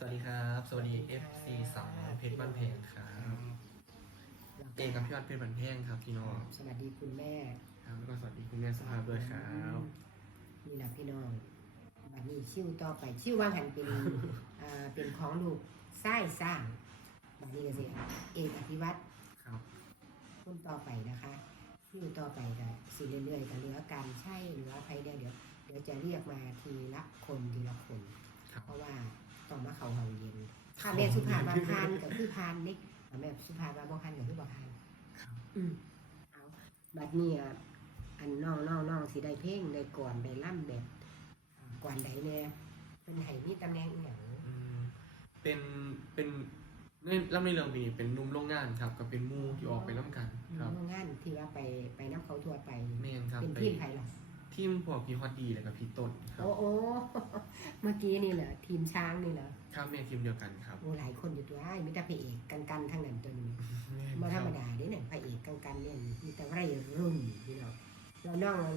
สวัสดีครับ สวัสดี FC สองเพชรบ้านเพงครับเอกกับพี่วัดเพชรบ้านเพงครับพี่น้องสวัสดีคุณแม่ครับแล้วก็สวัสดีคุณแม่สุภาพด้วยครับนี่แหละพี่น้องบัดนี้ชิวต่อไปชิวว่างหันเป็นอ่าเป็นของลูกไส้สร้างบัดนี้ก็สิเอกอภิวัตรครับคนต่อไปนะคะชิวต่อไปก็สิเรื่อยๆก็เหลือการใช่เหลือใครเดี๋ยวเดี๋ยวเดี๋ยวจะเรียกมาทีละคนทีละคนครับเพราะว่า ต้องมาเขาห้องเย็นถ้าแม่สุภามาพานก็คือพานนี่ถ้าแม่สุภามาบ่พานก็คือบ่พานครับอืมเอาบัดนี้อะอันน้องน้องน้องสิได้เพลงได้ก่อนได้ล่ำแบบอ่าก่อนใดเนี่ยเป็นไห้มีตำแหน่งอหย่างอืมเป็นเป็นในเล่าในเรื่องนี้เป็นหนุ่มโรงงานครับกับเป็นหมูที่ออกไปน้ำกัน ครับโรงงานที่ว่าไปไปน้ำเขาทัวไปแมนครับเป็นไปทีมไผ่หรอ ทีมพวกพี่ฮอตดีแล้วกับพี่ต้นครับโอ้โอ้เมื่อกี้นี่เหรอทีมช้างนี่เหรอครับแม่ทีมเดียวกันครับโอ้หลายคนอยู่ตัวไอ้มีแต่พระเอกกันกันๆทั้งนั้นตัวนี้แม่นไม่ธครรับรมดาเด้เนี่ยพระเอกกันกันๆเนี่ยมีแต่ไรรุ่นพี่น้องแล้วน้อง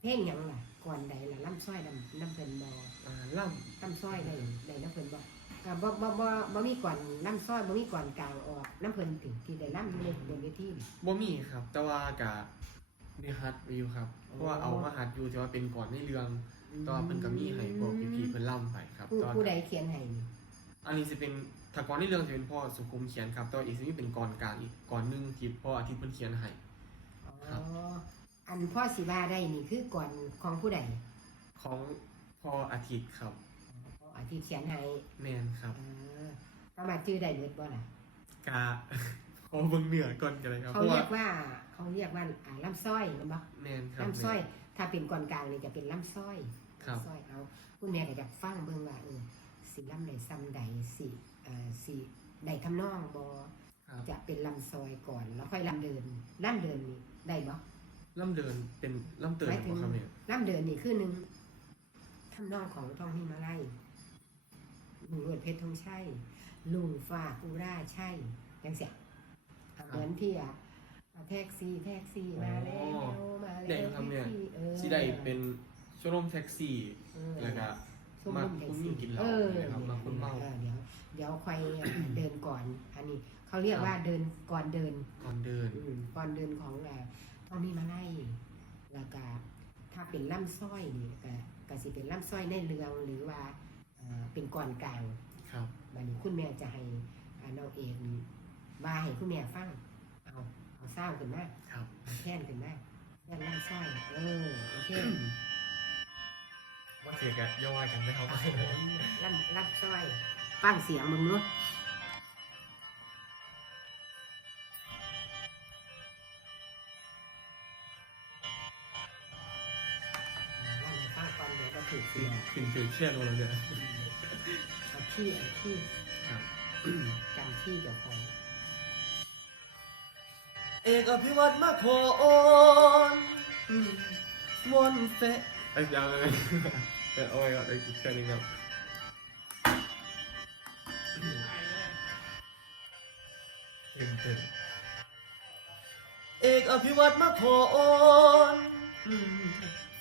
เพลงหยังล่ะก่อนใดล่ะล่ำซ้อยน้ำน้ำเพิ่นบออ่าล่น้ำซ้อยได้ได้น้ำเพิ่นบ่อ่าบ่บ่บ่บ่มีก่อนน้ำซ้อยบ่มีก่อนกลางออกน้ำเพิ่นติที่ได้ล่ำอยู่ในบนเวทีนี่ำบ่มีครับ แต่ว่ากะ ได้ฮัดวิวครับ เพราะว่าเอามาฮัดอยู่แต่ว่าเป็นก่อนในเรื่องแตว่าเพิ่นก็มีให้พวกพี่ๆเพิ่นล่ำไปครับผู้แต่ว่าผู้ใดเขียนให้นี่อันนี้จะเป็นถ้าก่อนในเรื่องจะเป็นพ่อสุขุมเขียนครับแต่ว่าอีกสิ่งที่เป็นก่อนกลางอีกก่อนหนึงที่พ่ออาทิตย์เพิ่นเขียนให้อ๋อครับอันพ่อสิว่าได้นี่คือก่อนของผู้ใดของพ่ออาทิตย์ครับอ๋ออาที่เขียนให้แม่นครับอ่าประมาณชื่อได้เบิดบ่ล่ะกะขอเบิ่งเนื้อก่อนกันเลยครับเขาเพราะเรีว่ายกว่า เขาเรียกว่าอ่าล่ำซ้อยแมันบ่แม่นครับล่ำซ้อย ถ้าเป็นก่อนกลางนี่จะเป็นล่ำซ้อยครับล่ำซ้อยเอาคุณแม่ก็อยากฟังเบิ่งว่าเออสิล่ำใดซ้ำใดสิเอ่อสิใดทำนองบ่ครับจะเป็นลำซอยก่อนแล้วค่อยลำเดินลำเดินนี่ได้บ่ ล่ำเดินเป็นล่ำเตือนหมายถึบ่งครับแม่ลำเดินนี่คือหนึ่งทำนองของท้องหิมาไลยลุงรวดเพชรธงชัยลุงฟ้ากูราใช่ยังเสียอะเหมือนที่อะอะ แท็กซี่แท็กซี่มาแล้วมาแล้วได้ครับเนี่ยแท็กซี่เออสิได้เป็นโชว์รูมแท็กซี่เออแล้วก็ชั่วมาโมงแท็คุกณซี่กินเหล้าเออนะครับมาคุณเมาออเดี๋ยวเดี๋ยวค่อยเดินก่อนอันนี้เขาเรียกว่าเดินก่อนเดินก่อนเดินอืมก่อนเดินของเอ่อต้องมีมาไล่แล้วก็ถ้าเป็นล่ำสร้อยนี่ก็ก็สิเป็นล่ำสร้อยในเรืองหรือว่าเอ่อเป็นก่อนกลางครับบัดนี้คุณแม่จะให้อ่าน้องเอกนี่ว่าให้คุณแม่ฟัง เอาเอาเศร้าขึ้นมาครับเอาแค้นขึ้นมาแค้นล่ำสร้อยเออโอเคว่าเสียกันย่อยกันไหมครับล่ำล่ำสร้อยฟังเสียงมึงเนาะล่ำให้ฟังก่อนเดี๋ยวก็ถือเสียงถึงถึงเชื่อเราเลยเนี่ยเอาที่เอาที่ครับจำที่เดี๋ยวของ เอกอภิวัตมาขออ่อนมวนเฟะไอ้ยยังเลยเออเอาไว้ก่อนไอ้แค่นี้ครับเต็มเต็มเอกอภิวัตมาขออ่อน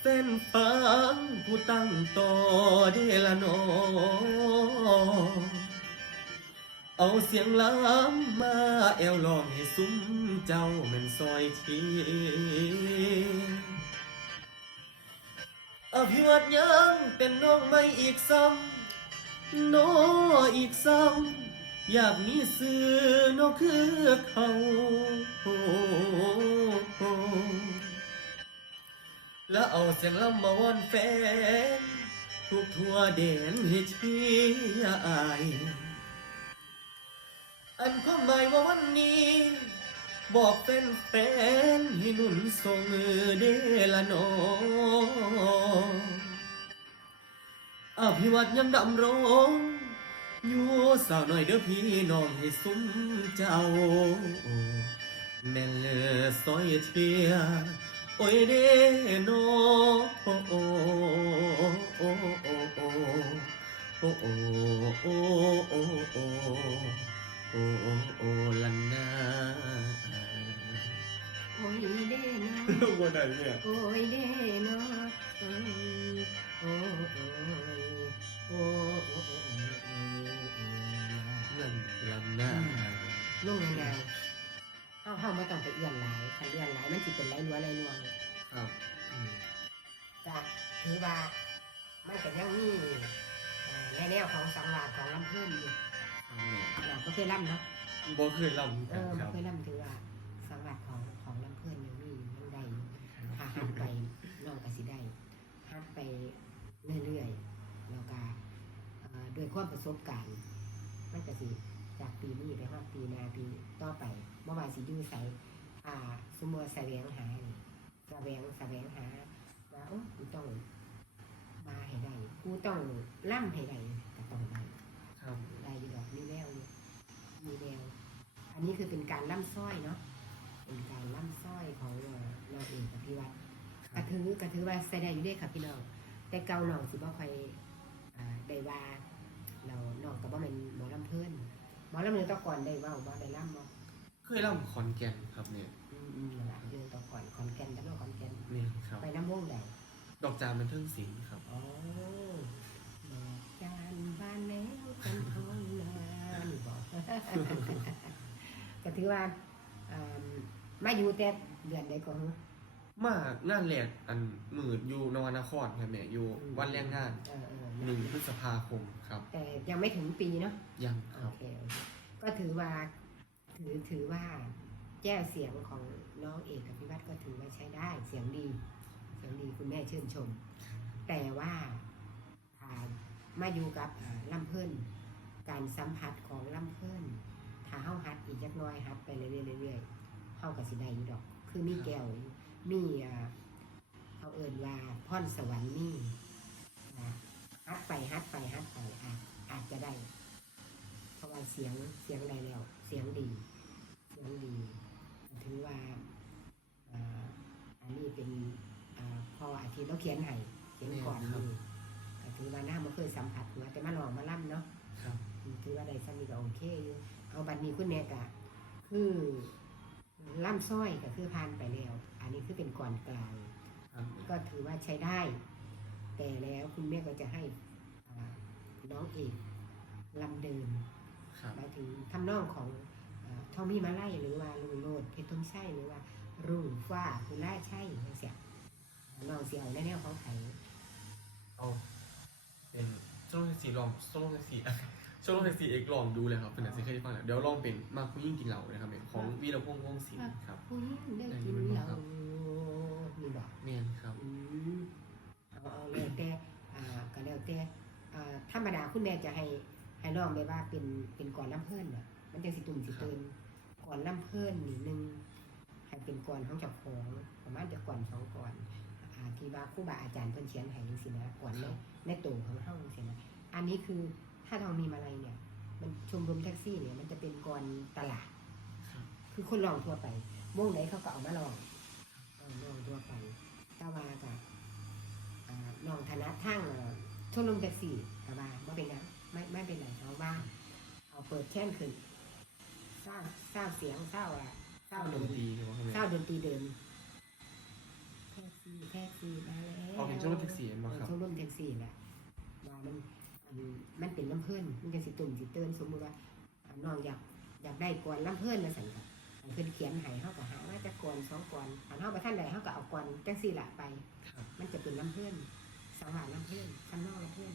เส้นฟังผู้ตั้งต่อเดละนอ เอาเสียงล้ำมาแอวลองให้ซุ้มเจ้ามันซอยทีอภิวัตยังเป็นน้องไม่อีกซ้ำน้ออีกซ้ำอยากมีสื่อน้อคือเขาแล้วเอาเสียงล้ำมาวอนแฟน ทุกทั่วเด่นให้เชียอาย อันความหมายว่าวันนี้ บอกเป็นแฟนให้หนุนส่งมือเดละนออภิวัตยังดำรงอยู่สาวหน่อยเด้อพี่น้องให้ซุ้มเจ้า แม่เลือซอยเทียโอ้ยเดโนโอโอโอโอโอโอโอ โอ้โอ้โอ้โอ้โอ้โอ้ลันนาโอ้ยเด้เนาะวันไหนเนี่ยโอ้ยเด้เนาะโอ้ยโอ้ยโอ้ยโอ้ยโอ้ยลงง่ายๆเฮาเฮาบ่ต้องไปเอื้อนหลายคันเอื้อนหลายมันสิเป็นไหลรัวไหลลวงครับอืมก็ถือว่ามันก็ยังมีเอ่อในแนวของสังวาสของลำเพิ่นอยู่ครับแม่ เราก็เคยล่ำเนาะบ่เคยลำเอกันอครับเคยล่ำถือว่าสังวาสของของลำเพิ่นยังมียังได้อยู่ถ้าหันไปน้องก็สิได้หันไปเรื่อยๆแล้วก็เอ่อด้วยความประสบการณ์มันก็สิจากปีนี้ไปฮอดปีหน้าปีต่อไปบ่ว่าสิอยู่ไสอ่าสมมุติว่าแสวงหานี่แสวงแสวงหาว่าโอ้กูต้องมาให้ได้กูต้องล่ำให้ได้ก็ต้องได้ ครับได้อยู่ดอกมีแววอยู่มีแววอันนี้คือเป็นการล่ำสร้อยเนาะเป็นการล่ำสร้อยของเอ่อเราเองกับพี่วัดครักบระถือกระถือว่าใส่ได้อยู่เด้ค่ะพี่น้องแต่เก่าน้องสิบ่ค่อยอ่าได้ว่า เราน้องก็บ่แม่นหมอลำเพิ่นหมอลำเนือตะก่อนได้เว้าบ่ได้ล่ำบ่เคยลำขอนแก่นครับเนี่ยอืมอืมนั่นล่ะเรื่องตะก่อนขอนแก่นแล้วเนาะขอนแก่นเนี่ยครับไปน้ำวงใดดอกจานมันเทิงศิลป์ครับอ๋อดอกจานบานแล้ วกันท้องนานี่บอกก็ถือว่าอ่ามาอยู่แต่เดือนใดก่อนมางานแรกอันมืดอยู่นวนครครับแม่อยู่วันแรงงานเออเออหนึ่งพฤษภาคมครับ แต่ยังไม่ถึงปีเนาะยังคโอรับเคโอเคก็ถือว่าถือถือว่าแก้วเสียงของน้องเอกกับพิวัตรก็ถือว่าใช้ได้เสียงดี เสียงดีคุณแม่ชื่นชม แต่ว่าอ่ามาอยู่กับอ่าลำเพิ่น การสัมผัสของลำเพิ่นถ้าเฮาฮัดอีกจักหน้อยฮัดไปเรื่อยๆเรื่อยๆเฮาก็สิได้อยู่ดอก คือมีแก้วอยู่มีอ่าเขาเอิ่นว่าพรสวรรค์มีอ่าฮัดไปฮัดไปฮัดไปอาจอาจจะได้ เพราะว่าเสียงเสียงได้แล้ว เสียงดี เสียงดี ถือว่าอ่าอันนี้เป็นอ่าพออาทิตย์เราเขียนให้เขียนก่อนครับนี่ก็ถือว่าหน้ามาเคยสัมผัสมาแต่มาลองมาล่ำเนาะครับ ถือว่าได้สมีก็โอเคอยู่เอาบัดนี้คุณแม่กะคือล่ำสร้อยก็คือผ่านไปแล้ว อันนี้คือเป็นก่อนกลางครับก็ถือว่าใช้ได้ แต่แล้วคุณแม่ก็จะให้อ่าน้องเอกลำเดินครับหมายถึงทำนองของเอ่อทอมมี่มาไล่หรือว่าลุงโลดเพชรทุ่งไส้หรือว่ารุ่งฟ้าคุณล่าใช่เสียน้องเสียวในแนวของไทยเอาเป็นโซโลแท็กซี่ลองโซโลแท็ กซี่โซโลแท็กซี่เอกลองดูเลยครับเป็นอะไรที่เคยฟังแล้วเดี๋ยวลองเป็นมากผู้ยิ่งกินเหล่านะครับเนี่ยของวีรพงษ์วงศ์ศิลป์ครับผู้หญิงได้กินเหล้ามีบอกเนียนครับอืมเอาเอาแล้วแต่อ่าก็แล้วแต่อ่าธรรมดาคุณแม่จะให้ให้น้องแบบว่าเป็นเป็นก่อนลำเพิ่นน่ะมันจะสิตุ่มสิเตินก่อนลำเพิ่นนี่หนึงให้เป็นก่อนของเจ้าของประมาณจะก่อนสองก่อนอ่าที่ว่าครูบาอาจารย์เพิ่นเขียนให้จังซี่นะก่อนในในตัวของเฮาจังซี่นะอันนี้คือ ถ้าทองมีมาลัยเนี่ย มันชมรมแท็กซี่เนี่ยมันจะเป็นก่อนตลาดครับคือคนลองทั่วไปวงไหนเขาก็เอามาลองเออลองทั่วไปแตาว่ากับอ่าลองธนะทั้งเอ่อชมรมแท็กซี่กับว่าไม่เป็นหยังไม่ไม่เป็นไรเขาว่า เอาเปิดแช่นขึ้นสร้างสร้างเสียงเศร้าอะเศร้าดดนนตรีใช่ไหมครับเศร้าดนตรีเดินแท็กซี่แท็กซี่มาแล้วออกเป็นชมรมแท็กซี่เห็นไหมครับชมรมแท็กซี่แหละว่ามันอัน มันเป็นน้ำเพื่อนมันจะสิตุ่มสิเตือนสมมติว่าอ่าน้องอยากอยากได้ก่อนน้ำเพื่อนมาสั่นกับอันเพื่อนเขียนให้เขาก็หาว่าจะก่อนสองก่อนอันเขาไปท่านใดเขาก็เอาก่อนจังสี่ละไปครับมันจะเป็นน้ำเพื่อนสังหารน้ำเพื่อนข้างนอกน้ำเพื่อน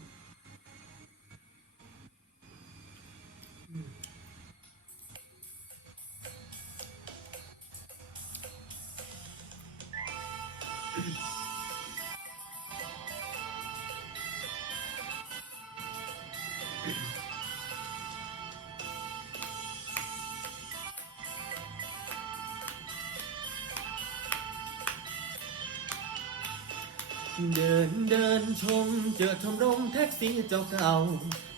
เดินเดินชม เจอชมรมแท็กซี่เจ้าเก่า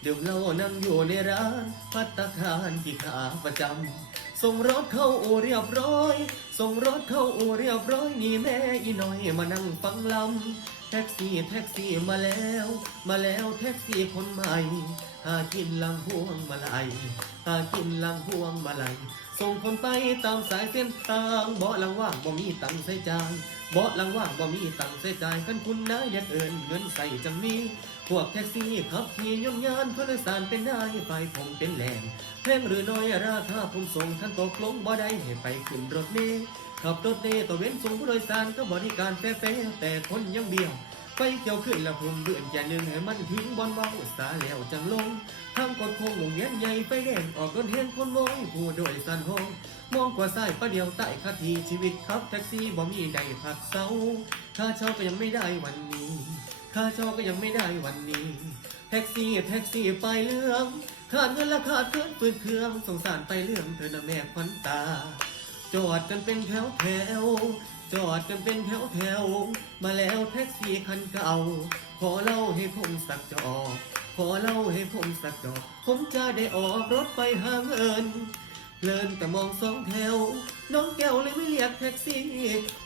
เดี๋ยวเรานั่งอยู่ในร้านพัตตาคารที่ขาประจำส่งรถเข้าอูเรียบร้อย ส่งรถเข้าอูเรียบร้อยนี่แม่อีน้อยมานั่งฟังลำแท็กซี่แท็กซี่มาแล้ว มาแล้วแท็กซี่คนใหม่ หากินลังพวงมาลัยหากินลังพวงมาลัยส่งคนไปตามสายเส้นทางบาะหลังว่างบ่มีตังใส่จายเบาะหลังว่างบ่มีตังใส่จ่ายคันคุณนายอยากเอินเงินใส่จังมีพวกแท็กซี่ขับขี่ยนต์ยานผู้โดยสารเป็นนายฝ่ายผมเป็นแหลงแพงหรือน้อยราคาผมส่งท่านตกลงบ่ได้ให้ไปขึ้นรถเมล์ขับรถเมล์ก็เว้นส่งผู้โดยสารก็บริการแฟร์แต่คนยังเบี้ยว ไปเกี่ยวขึ้นแล้วผมเดือนอย่าหนึ่งให้มันถึงบอนเบาสาแล้วจังลงทางกดคงวงเวียนใหญ่ไฟแดงออกก็เห็นคนมองผู้โดยสารห้องมองกว่าซ้ายประเดียวใต้คาทีชีวิตครับแท็กซี่บ่มีใดพักเศร้าค่าเช่าก็ยังไม่ได้วันนี้ค่าเช่าก็ยังไม่ได้วันนี้ แท็กซี่แท็กซี่ไปเรื่องขาดเงินและขาดเครื่องปืนเครื่องสงสารไปเรื่องเธอนะแม่ควันตาจอดกันเป็นแถวแถว จอดกันเป็นแถวแถว มาแล้วแท็กซี่คันเก่า ขอเล่าให้ผมสักจอก ขอเล่าให้ผมสักดอก ผมจะได้ออกรถไปหาเงินเลินแต่มองสองแถว น้องแก้วเลยไม่เรียกแท็กซี่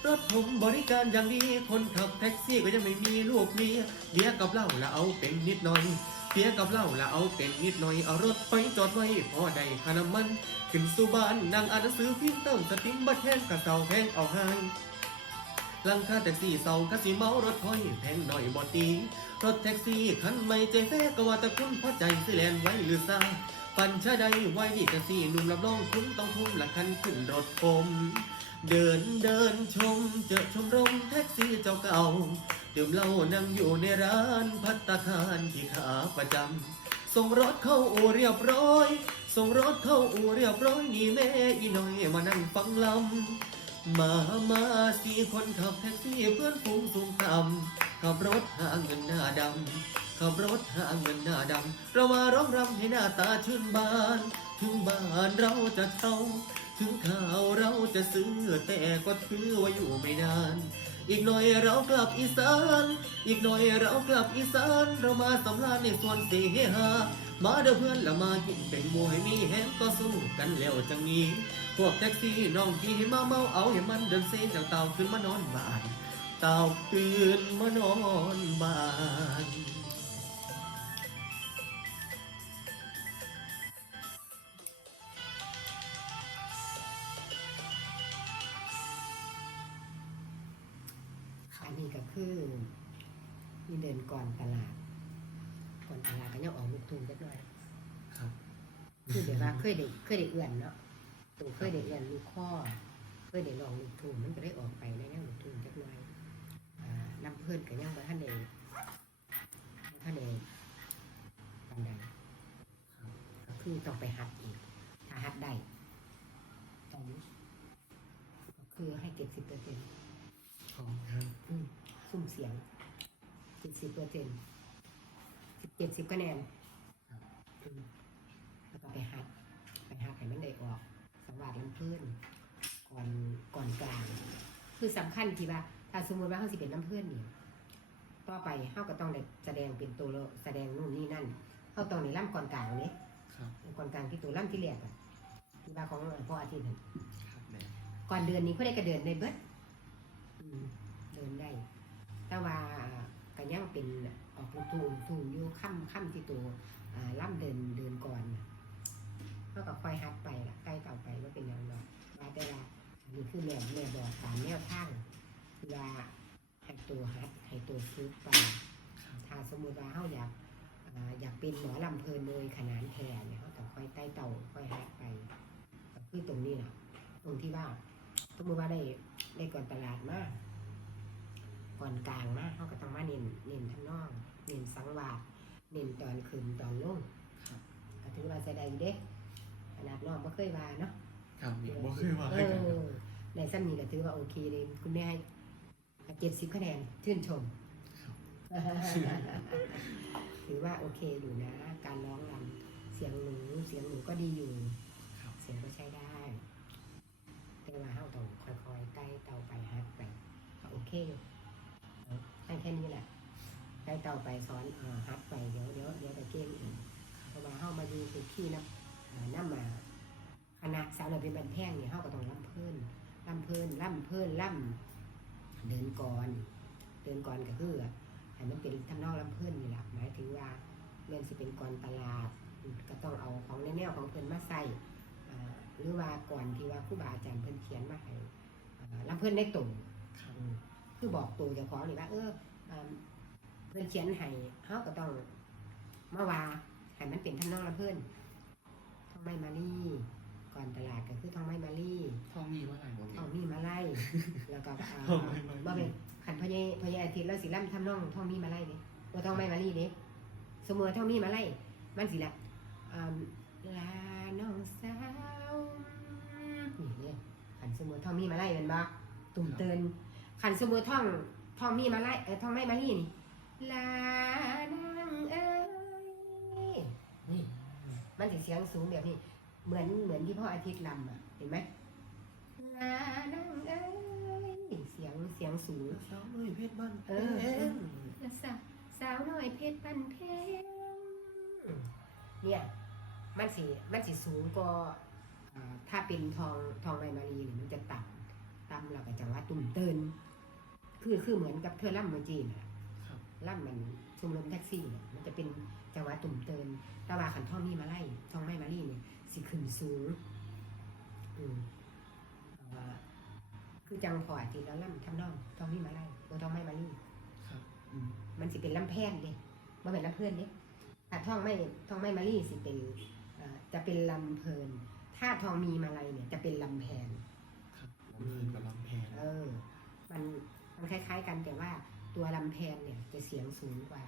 รถผมบริการอย่างดีคนขับแท็กซี่ก็ยังไม่มีลูกเมียเบียกับเหล้าละเอาเป็นนิดหน่อยเบียกับเหล้าละเอาเป็นนิดหน่อยเอารถไปจอดไว้พอได้ค่าน้ำมัน ขึ้นสู่บ้านนั่งอ่านหนังสือพิมพ์เติมสติมบัดแทนกระเซาแพงเอาให้ห ลังคาแท็กซี่เซากะสิเมารถถอยแพงหน่อยบ่ตีรถแท็กซี่คันไม่ใจแฟ้ก็ว่าแต่คุณพอใจสิแลนไว้หรือซาปัญชาใดไว้ดีกะสี่หนุ่มรับรองคุณต้องทุ่มละคันขึ้นรถผมเดินเดินชม เจอชมรมแท็กซี่เจ้าเก่าดื่มเหล้านั่งอยู่ในร้านพัตตาคารที่ขาประจำส่งรถเข้าอู่เรียบร้อย ส่งรถเข้าอู่เรียบร้อยนี่แม่อีหน่อยมานั่งฟังลำ มามาสี่คนขับแท็กซี่เพื่อนฝูงสูงต่ำขับรถหาเงินหน้าดำขับรถหาเงินหน้าดำเรามาร้องรำให้หน้าตาชื่นบาน ถึงบ้านเราจะเช่าถึงข้าวเราจะซื้อแต่ก็ถือว่าอยู่ไม่นาน อีกหน่อยเรากลับอีสาน อีกหน่อยเรากลับอีสาน เรามาสำราญในส่วนเสียหามาเด้อเพื่อนละมากินเป็นมวยมีแฮมก็สู้กันแล้วจังนี้ พวกแท็กซี่น้องที่ให้มาเมาเอาให้มันเดินเซจากเต่าขึ้นมานอนบ้าน เต่าตื่นมานอนบ้านอันนี้ก็คือมีเดินก่อนตลาด ก่อนตลาดก็ยังออกลูกทุนจักหน่อยครับ คือเดี๋ยวว่าเคยได้เคยได้เอื่อนเนาะ ตัวเคยได้เอื่อนลูกข้อเคยได้ลองลูกทุนมันก็ได้ออกไปในแนวลูกทุนจักหน่อยลำเพื่อนก็ยังบ่ทันได้บ่ทันได้ปานใดก็คือต้องไปหัดอีก ถ้าหัดได้ตอนนี้ก็คือให้เก็บสิบเปอร์เซ็นต์ขอบคุณครับอืมซุ่มเสียงสิบสิบเปอร์เซ็นต์สิบเจ็ดสิบคะแนนแล้วก็ไปหัด ไปหัดให้มันได้ออก สังวาดลำเพื่อนก่อนก่อนกลาง คือสำคัญที่ว่า ถ้าสมมติว่าเขาสิเป็นลำเพื่อนนี่ต่อไปเขาก็ต้องได้แสดงเป็นตัวละแสดงนู่นนี่นั่นเขาต้องในล่ำก่อนกลางนี้ครับก่อนกลางที่ตัวล่ำที่แรกอะที่ว่าของพ่ออาทิตย์นั่นครับแม่ก่อนเดือนนี้เขาได้กระเดินในเบิดอืมเดินได้ แต่ว่าก็ยังเป็นออกลูกทูนทูนอยู่ค่ำค่ำที่ตัวอ่าล่ำเดินเดินก่อนน่ะเขาก็ค่อยฮัดไป ละอันนี้คือแม่แม่บอกตามแนวทางคือว่าให้ตัวฮัดให้ตัวฝึกไปถ้าสมมุติว่าเขาอยากอ่าอยากเป็นหมอลำเพลินเลยขนานแทนเนี่ยเขาต้องค่อยใต้เต่าค่อยฮัดไปก็คือตรงนี้แหละตรงที่ว่าสมมติว่าได้ได้ก่อนตลาดมาก่อนกลางมาเขาก็ต้องมาเน้นเน้นทั้งนอกเน้นสังวาสเน้นตอนขึ้นตอนลงครับก็ถือว่าแสดงเด้ขนาดน้องก็เคยว่าเนาะ ครับนี่บ่เคยว่าเอให้กันครับอในสั้นนี้ก็ถือว่าโอเคเลยคุณแม่ให้เจ็ดสิบคะแนนชื่นชม ครับถือว่าโอเคอยู่นะ การร้องรำเสียงหนูเสียงหนูก็ดีอยู่ ครับเสียงก็ใช้ได้ แต่ว่าเฮาต้องค่อยๆใกล้เตาไปฮัดไปก็โอเคอยู่เอาให้แค่นี้แหละใกล้เตาไปสอนเอ่อฮัดไปเดี๋ยวเดี๋ยวเดี๋ยวแต่เกมอีกเพราะว่าเฮามาดูคือที่นะอ่าน้ำมา คณะสาวเราเป็นบันแท่งเนี่ยเฮาก็ต้องล่ำเพิ่นล่ำเพิ่นล่ำเพิ่นล่ำเดินก่อน เดินก่อนก็คือให้มันเป็นทำนองล่ำเพิ่นนี่แหละหมายถึงว่าเรียนสิเป็นก่อนตลาด ก็ต้องเอาของในแนวของเพิ่นมาใส่อ่าหรือว่าก่อนที่ว่าครูบาอาจารย์เพิ่นเขียนมาให้อ่าแล้วเพิ่นได้ตรงครับอืมคือบอกตัวเจ้าของนี่ว่า เอออ่าเพิ่นเขียนให้เฮาก็ต้องมาว่าให้มันเป็นทำนองละเพิ่นทองไม้มาลี่ ก่อนตลาดก็คือทองไม้มาลี่ทองมีว่าอะไรบ่ทองมีมาไล่แล้วก็อ่าทองไม้มาลี่บ่เป็นขันพญพญอาทิตย์แล้วสิล่ำทำนองทองมีมาไล่เด้บ่ทองไม้มาลี่เด้สมมุติว่าทองมีมาไล่มันสิละอ่าลาน้องสาวนี่เนี่ยขันสมมุติทองมีมาไล่แม่นบ่ตุ่มเตือนขันสมมุติทองทองมีมาไล่เออทองไม้มาลี่นี่ลานางเอ้ยนี่มันสิเสียงสูงแบบนี้ เหมือนเหมือนที่พ่ออาทิตย์ลำอะ เห็นไหมลานางเอ้ยเสียงเสียงสูงสาวน้อยเพชรบ้านเออสาวสาวน้อยเพชรปันเพงเนี่ย มันสิมันสิสูงกว่าอ่าถ้าเป็นทองทองไมมารีเนี่ยมันจะต่ำต่ำแล้วก็จังหวะตุ่มเตินคือคือเหมือนกับเธอล่ำเมืองจีนน่ะครับล่ำมันซุมลมแท็กซี่เนี่ยมันจะเป็นจังหวะตุ่มเตินแต่ว่าขันทองนี่มาไล่ทองไมมารีเนี่ย สิขึ้นสูงอืมอ่าคือจังพออาทิตย์แล้วล่ำทำนองทองนี่มาไล่โอทองไมมารีครับมันสิเป็นลำแพนเด้บ่เป็นลำเพื่อนเด้ถ้าทองไม่ทองไม่มารี่สิเป็นเอ่อจะเป็นลำเพลิน ถ้าทองมีมาลัยเนี่ย จะเป็นลำแพน ครับลำเพลินกับลำแพนเออ มันมันคล้าย ๆ กันแต่ว่าตัวลำแพนเนี่ย จะเสียงสูงกว่า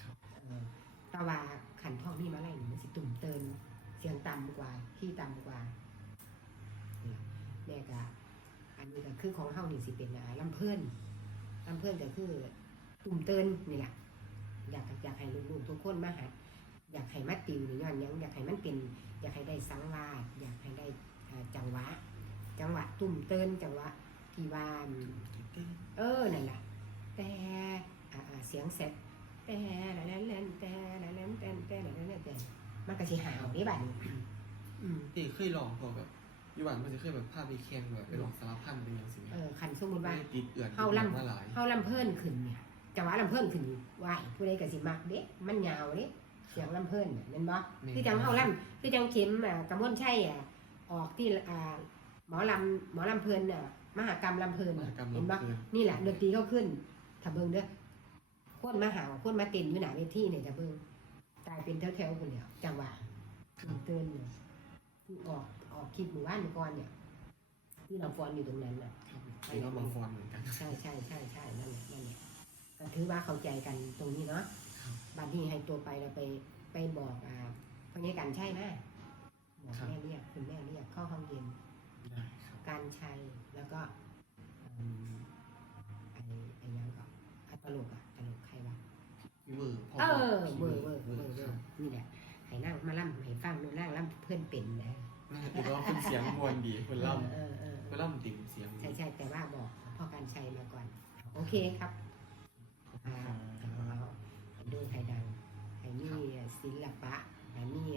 ครับ เออแตว่าขันทองมีมาลัยเนี่ยมันสิตุ่มเติน เสียงต่ำกว่าที่ต่ำกว่านี่เนี่ยก็อันนี้ก็คือของเฮานี่สิเป็นอ่าลำเพื่อนลำเพื่อนก็คือตุ่มเตินนี่แหละอยากอยากให้ลูกๆทุกคนมาหัดอยากให้มาติวนี่ย้อนหยังอยากให้มันเป็น อยากให้ได้สังวาสอยากให้ได้เอ่อจังหวะ จังหวะตุ่มเตินจังหวะที่ว่าเออนั่นแหละแต่อ่าอ่าเสียงเสร็จแต่ละแล้วแล้วแต่ละแล้วแต่แต่ละแล้วแต่ มันก็สิหาวนี่บัดนี้อืมเด็กเคยลองพอแบบอยู่บ้านมันจะเคยแบบภาพไปแข่งแบบไปลองสารพันเป็นอย่างสิเออคันสมมุติว่าไม่ติดเอื่อนเฮาลำมาหลายเฮาลำเพิ่นขึ้นเนี่ยจังหวะลำเพิ่นขึ้นไหวผู้ใดก็สิมักเด้มันยาวเด้เสียงลำเพิ่นน่ะแม่นบ่คือจังเฮาลำคือจังเข็มอะกระมวลชัยอะออกที่อ่าหมอลำหมอลำเพลินอะมหากรรมลำเพลินมน่ะหากรรมเห็นลำปะเพลินนี่แหละดนตรีเขาขึ้นถ้าเบิ่งเด้อคนมาหาคนมาเต้นอยู่หน้าเวทีเนี่ยจะเบิ่งกลายเป็นแถวๆคนเดียวจังหวะเตือนเนี่ยออกออกคลิปหมู่บ้านเมื่อก่อนเนี่ย ที่เราฟอนอยู่ตรงนั้นน่ะครับที่เรามาฟอนเหมือนกัน ใช่ใช่ใช่ใช่นั่นแหละนั่นแหละก็ถือว่าเข้าใจกันตรงนี้เนาะครับบัดนี้ให้ตัวไปแล้วไปไปบอกอ่าพญากันใช่ไหมบอกแม่เรียกคุณแม่เรียกเข้าห้องเย็นได้ครับการชัยแล้วก็อืมไอ้ไอ้ยังก็อะตลกอะตลกใครวะพี่ เวอร์พ่อเออพี่เวอร์เวอร์เวอร์เวคอรับร์นี่แหละให้นั่งมาล่ำให้ฟังนู่นนั่งล่ำเพื่อนเป็นนะน่าจะว่าเป็นเสียงมวลดีคนล่เออเออำเอคนอล่ำติ่มเสียงใช่ใช่แต่ว่าบอกพ่อการชัยมาก่อน โอเคครับอ่าเอาดูไทยดังไอ้นี่ศิลปะไอ้นี่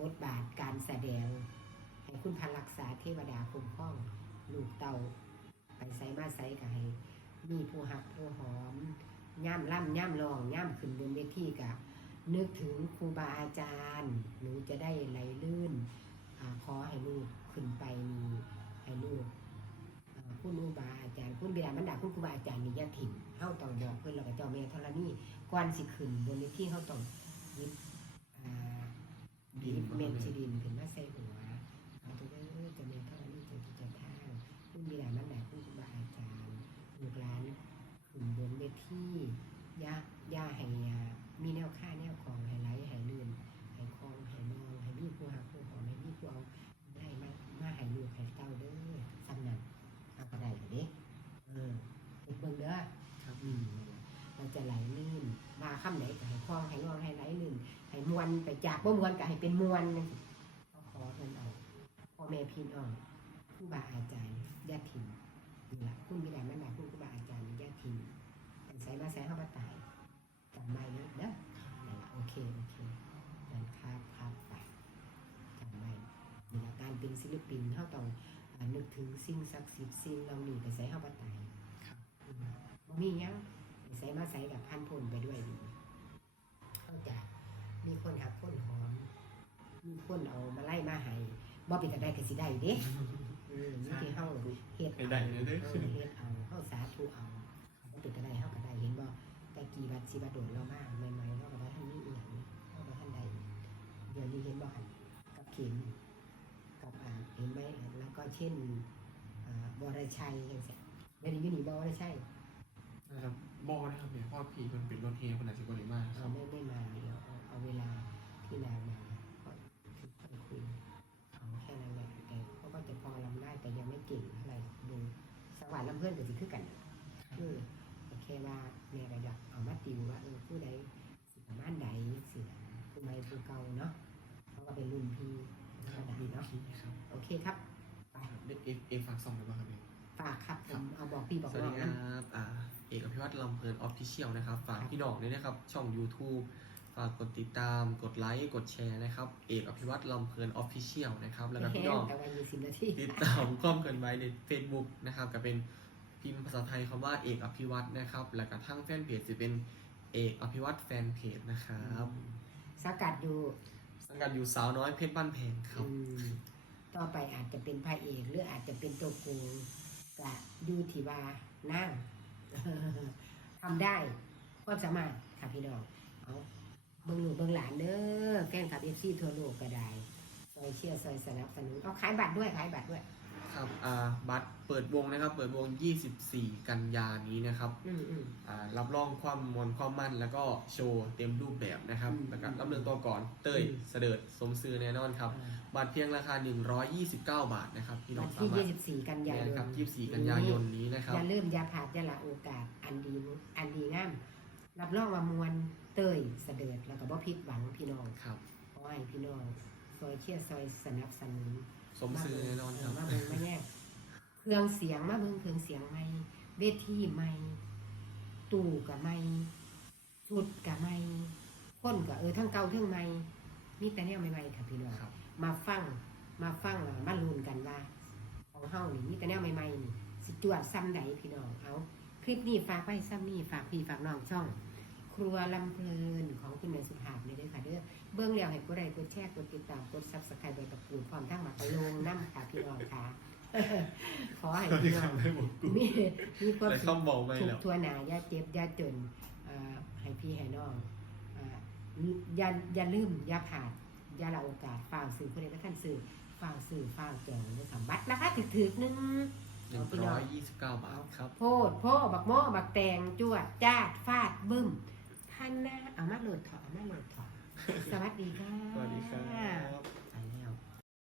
บทบาทการแสดงให้คุณพันรักษาเทวดาคุ้มครอง ลูกเต่าไปใส่มาใส่กับให้มีผู้หักผู้หอม ย่ำล่ำย่ำลองย่ำขึ้นบนเวทีกะนึกถึงครูบาอาจารย์ หนูจะได้ไหลลื่นอาขอให้ลูกขึ้นไปมีให้ลูกอ่าคุณครูบาอาจารย์คุณบิดามารดาคุณครูบาอาจารย์นี่อยาถิ่มเฮาต้องบอกเพิ่นแล้วก็เจ้าแม่ธรณีก่อนสิขึ้นบนเวทีเฮาต้องยึดอ่าดินยึดเมนสิดินขึ้นมาใส่หัวเอาตัวเด้อเจ้าแม่ธรณีเจ้าที่เจ้าทางคุณบิดามารดาคุณครูบาอาจารย์ลูกหลานขึ้นบน เวทีอย่าย่าให้อ่ามีแนวค่าแนวของให้ไหลให้ลื่นให้คลองให้นองให้มีผู้หักผู้หอมให้มีผู้เอาได้มามาให้ลูกให้เต้าเด้อสำนักเอาก็ได้เด้เออเฮ็ดเบิ่งเด้อครับอืมเราจะไหลลื่นมาค่ำไหนก็ให้คลองให้นองให้ไหลลื่นให้มวนไปจากบ่มวนก็ให้เป็นมวนจังซี่ก็ขอเพิ่นเอาพ่อแม่พี่น้องครูบาอาจารย์ญาติถิ่นนี่ละคุณบิดามารดาคุณครูบาอาจารย์ญาติถิ่น สมาไสเฮาบ่ตายจำไว้เด้อเด้อนั่นล่ะโอเคโอเคนั่นครับครับไปจำไว้นี่ล่ะการเป็นศิลปินเฮาต้องอ่านึกถึงสิ่งศักดิ์สิทธิ์สิ่งเหล่านี้ไปไสเฮาบ่ตายครับอืมบ่มีหยังใส่มาใส่กับพันพนไปด้วยดีเข้าใจมีคนหักคนหอมมีคนเอามาไล่มาให้บ่เป็นกันได้ก็สิได้เด้อืมนี่ที่เฮาเฮ็ดให้ได้เลยเด้อเออเฮ็ดเอาเฮาสาธุเอาบ่ เป็นกันได้เฮาก็ได้เห็นบ่แต่แต่กี่บัดสิบาโดนเรามากใหม่ๆเราก็ว่าท่านนี้อีหยังเราก็ท่านใดเดี๋ยวนี้เห็นบ่หันกับเข็มกับอ่าเห็นไหมแล้วก็เช่นอ่าบรชัยอย่างเงี้ยไม่ได้อยูนี่บรชัยนะครับบอนะครับเนี่ยเพราะว่าพี่มันเป็นรถเฮคนไหนสิบริมาคเรารับไม่ไม่มาเดี๋ยวเอาเอาเวลาที่นางมาก็ค่อยคุยเอาแค่นั้นแหละแต่เขาก็จะพอลำได้แต่ยังไม่เก่งเท่าไหร่ดูสวรรค์ลำเพื่อนก็สิคือกันคือแค่ว่าในระดับเอามาติวว่าเออผู้ใดสิประมาณใดสินะผู้ใหม่ผู้เก่าเนาะเขาก็เป็นรุ่นพี่ธรรมดารุ่นเนาะพี่ครับโอเคครับไปเด็กเอฟเอฟฝากส่องได้ป่ะครับเนี่ยฝากครับผมเอาบอกพี่บอกสวัสน้ดีองคนะรับอ่าเอกอภิวัตรลำเพลินออฟฟิเชียลนะครับ ฝากพี่น้องด้วยนะครับ ช่อง YouTube ฝากกดติดตาม กดไลค์ กดแชร์นะครับ เอกอภิวัตรลำเพลินออฟฟิเชียลนะครับ แล้วก็พี่น้องแต่ว่ายี่สิบนาทีติดตามความเคลื่อนไหวใน Facebook นะครับก็เป็น พิมพ์ภาษาไทยคำว่าเอกอภิวัตรนะครับ แล้วก็ทั้งแฟนเพจจะเป็นเอกอภิวัตรแฟนเพจนะครับสกัดอยู่สังกัดอยู่สาวน้อยเพชรบ้านแพงครับอืมต่อไปอาจจะเป็นพระเอกหรืออาจจะเป็นตัวโกงกะดูที่ว่านั่งทำได้ก็สามารถค่ะพี่น้องเอาเบิ่งหนูเบิ่งหลานเด้อแกล้งกับเอฟซีทั่วโลกก็ได้ซอยเชียร์ซอยสนับสนุนเอาขายบัตรด้วยขายบัตรด้วย ครับอ่าบัตรเปิดวงนะครับ เปิดวง 24 กันยานี้นะครับอืมอืม อ่ารับรองความมวลความมั่น แล้วก็โชว์เต็มรูปแบบนะครับอืมแล้วก็รับเรื่องตัวก่อนเต้ยอืม เสดิร์ดสมซื้อแน่นอนครับบัตรเพียงราคา 129 บาทนะครับพี่น้วัอนงสาที่มารถ24 กันยาแน่ยนครับ 24 กันยายนนี้นะครับอย่าลืมอย่าขาดอย่าละโอกาสอันดีอันดีงามรับรองว่ามวลเตยเสด็จแล้วก็บ่ผิดหวังพี่น้องครับ ขอให้พี่น้องซอยเชียร์ซอยสนับสนุน สมซื้อแน่นอนครับ มาเบิ่งมาแยกเครื่องเสียงมาเบิ่งเครื่องเสียงใหม่เวทีใหม่ตู้กับใหม่ชุดกับใหม่คนกับเออทั้งเก่าทั้งใหม่มีแต่แนวใหม่ๆค่ะพี่น้องครับ มาฟังมาฟังแล้วมาลุ้นกันว่า ของเฮานี่มีแต่แนวใหม่ๆนี่สิจวดซ้ำใดพี่น้องเอาคลิปนี้ฝากไว้ซ้ำนี่ฝากพี่ฝากน้องช่องค รัวลำเพลินของคุณแม่สุภาพนี่เด้อค่ะเด้อเบื้องแล้วให้กดไลค์กดแชร์กดติดตามกดซับสไครต์ใบตะปูพร้อมทั้งหมากกะโลงน้ำค่ะพี่น้องค่ะขอให้พี่น้องมีมีความแต่สุขคำบอกไม่ทุกแล้วทั่วหน้าอย่าเจ็บอย่าจนเอ่อให้พี่ให้น้องเอ่ออย่าอย่าลืมอย่าผ่านอย่าละโอกาสฝ่าวสื่อคนใดก็ท่านสื่อฝ่าวสื่อฝ่าวแจงเลยค่ะบัตรนะคะถือๆนึง129บาทครับ โพดโพบักโม่บักแตงจวดจ้าดฟาดบึ้ม พันหน้าเอามาโหลดถอดเอามาโหลดถอดสวัสดีค่ะ สวัสดีครับ